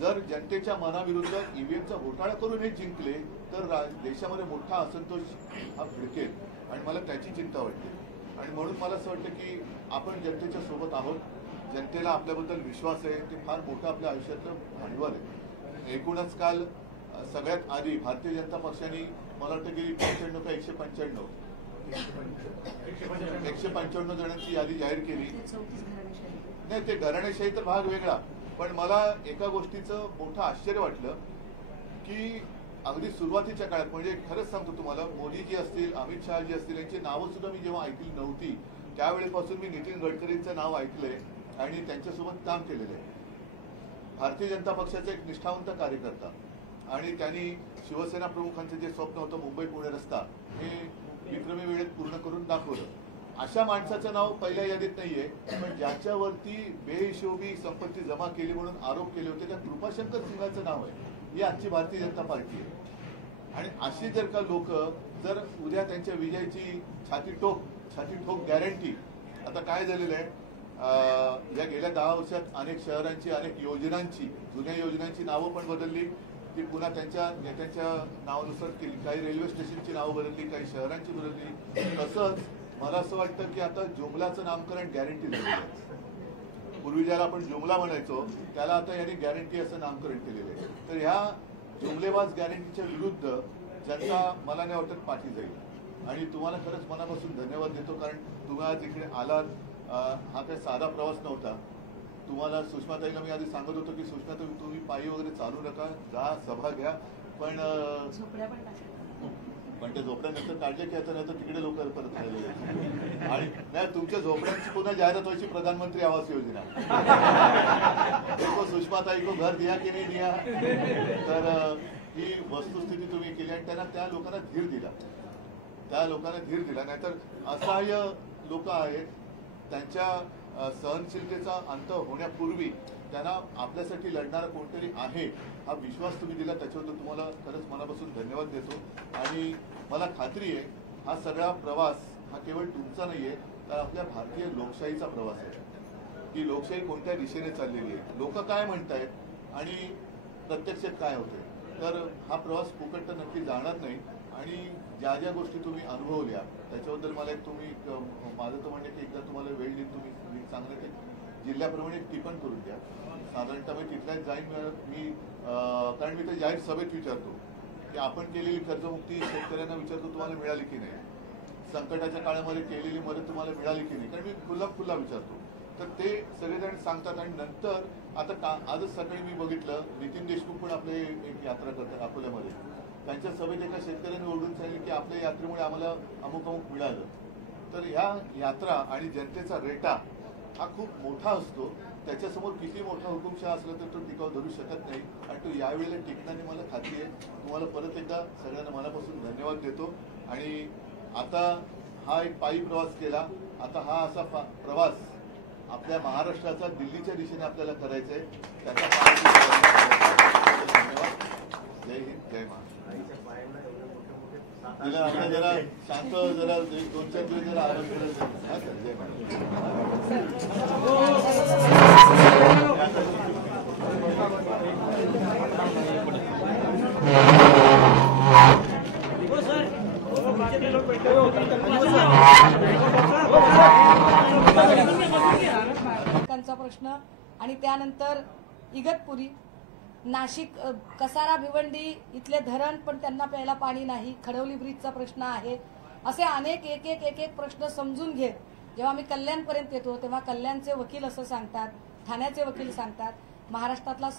जर जनतेच्या मनाविरुद्ध ईव्हीएमचा घोटाळा करून हे जिंकले तर देशामध्ये मोठा असंतोष हा भिडकेल आणि मला त्याची चिंता वाटते। आणि म्हणून मला असं वाटतं की आपण जनतेच्या सोबत आहोत, जनतेला आपल्याबद्दल विश्वास आहे, ते फार मोठं आपल्या आयुष्यातलं भांडवल आहे। एकूणच काल सगळ्यात आधी भारतीय जनता पक्षाने मला वाटतं की 95 का 155 जणांची यादी जाहीर केली। नाही, ते घराणेशाही तर भाग वेगळा, पण मला एका गोष्टीचं मोठं आश्चर्य वाटलं की अगदी सुरुवातीच्या काळात, म्हणजे खरंच सांगतो तुम्हाला, मोदीजी असतील, अमित शहाजी असतील, यांची नावं सुद्धा मी जेव्हा ऐकली नव्हती त्यावेळेपासून मी नितीन गडकरींचं नाव ऐकलंय आणि त्यांच्यासोबत काम केलेलं आहे। भारतीय जनता पक्षाचा एक निष्ठावंत कार्यकर्ता आणि त्यांनी शिवसेना प्रमुखांचं जे स्वप्न होतं मुंबई पुणे रस्ता हे विक्रमी वेळेत पूर्ण करून दाखवलं। अशा माणसाचं नाव पहिल्या यादीत नाहीये, पण ज्याच्यावरती बेहिशोबी संपत्ती जमा केली म्हणून आरोप केले होते त्या कृपाशंकर सिंगाचं नाव आहे। ही आजची भारतीय जनता पार्टी आहे। आणि अशी जर का लोक जर उद्या त्यांच्या विजयाची छाती ठोक गॅरंटी, आता काय झालेलं आहे, या गेल्या 10 वर्षात अनेक शहरांची, अनेक योजनांची, जुन्या योजनांची नावं पण बदलली, ती पुन्हा त्यांच्या नेत्यांच्या नावानुसार केली। काही रेल्वे स्टेशनची नावं बदलली, काही शहरांची बदलली। तसंच मला असं वाटतं की आता जुमलाचं नामकरण गॅरंटी झालेलं आहे। पूर्वी ज्याला आपण जुमला म्हणायचो त्याला आता यांनी गॅरंटी असं नामकरण केलेलं आहे। तर ह्या जुमलेबाज गॅरंटीच्या विरुद्ध जनता मला नाही वाटत पाठी जाईल। आणि तुम्हाला खरंच मनापासून धन्यवाद देतो, कारण तुम्ही आज इकडे आलात। हा काही साधा प्रवास नव्हता। तुम्हाला सुषमाताईला मी आधी सांगत होतो की सुषमाताई तुम्ही पायी वगैरे चालू नका, जा सभा घ्या, पण ते झोपड्यानंतर काढले की आता नाही तर तिकडे लोक परत राहिले। आणि नाही, तुमच्या झोपड्यांची पुन्हा जाहिरात व्हायची, प्रधानमंत्री आवास योजना, देखो सुषमाताई को घर दिया की नाही दिया। तर ही वस्तुस्थिती तुम्ही केली आणि त्या लोकांना धीर दिला, नाहीतर असहाय्य लोक आहेत, त्यांच्या सहनशीलतेचा अंत होण्यापूर्वी त्यांना आपल्यासाठी लढणारा कोणतरी आहे हा विश्वास तुम्ही दिला, त्याच्याबद्दल तुम्हाला खरंच मनापासून धन्यवाद देतो। आणि मला खात्री आहे हा सगळा प्रवास हा केवळ तुमचा नाहीये, तर आपल्या भारतीय लोकशाहीचा प्रवास आहे की लोकशाही कोणत्या दिशेने चाललेली आहे, लोक काय म्हणतायत आणि प्रत्यक्षात काय होते। तर हा प्रवास फुकट तर नक्की जाणार नाही। आणि ज्या ज्या गोष्टी तुम्ही अनुभवल्या त्याच्याबद्दल मला एक तुम्ही, माझं तर म्हणणे की एकदा तुम्हाला वेळ देऊन तुम्ही चांगलं ते जिल्ह्याप्रमाणे टिपण करून द्या। साधारणतः मी तिथल्याच जाईन मी, कारण मी तर जाहीर सभेत विचारतो की आपण केलेली कर्जमुक्ती शेतकऱ्यांना विचारतो तुम्हाला मिळाली की नाही, संकटाच्या काळामध्ये केलेली मदत तुम्हाला मिळाली की नाही, कारण मी खुल्ला विचारतो। तर ते सगळेजण सांगतात। आणि नंतर आता आजच सकाळी मी बघितलं नितीन देशमुख पण आपले एक यात्रा करतात अकोल्यामध्ये, त्यांच्या सभेत एका शेतकऱ्यांनी ओरडून सांगितलं की आपल्या यात्रेमुळे आम्हाला अमुक मिळालं। तर ह्या यात्रा आणि जनतेचा रेटा हा खूप मोठा असतो, त्याच्यासमोर किती मोठा हुकुमशहा असला तर तो टिकाव धरू शकत नाही आणि तो यावेळेला टिकण्याने मला खात्री आहे। तुम्हाला परत एकदा सगळ्यांना मनापासून धन्यवाद देतो। आणि आता हा एक पायी प्रवास केला, आता हा असा प्रवास आपल्या महाराष्ट्राचा दिल्लीच्या दिशेने आपल्याला करायचा आहे, त्याचा धन्यवाद। जय हिंद, जय महाराष्ट्र। तिला आता जरा शांत, जरा 2-4 दिवस जरा आराम करायचं। हा सर, जय महाराष्ट्र प्रश्न आणि त्यानंतर इगतपुरी, नाशिक, कसारा, भिवंडी इथले धरण पण त्यांना प्यायला पाणी नाही, खडवली ब्रिजचा प्रश्न आहे, असे अनेक एक प्रश्न समजून घेत जेव्हा मी कल्याणपर्यंत येतो तेव्हा कल्याणचे वकील असं सांगतात, ठाण्याचे वकील सांगतात, महाराष्ट्रातला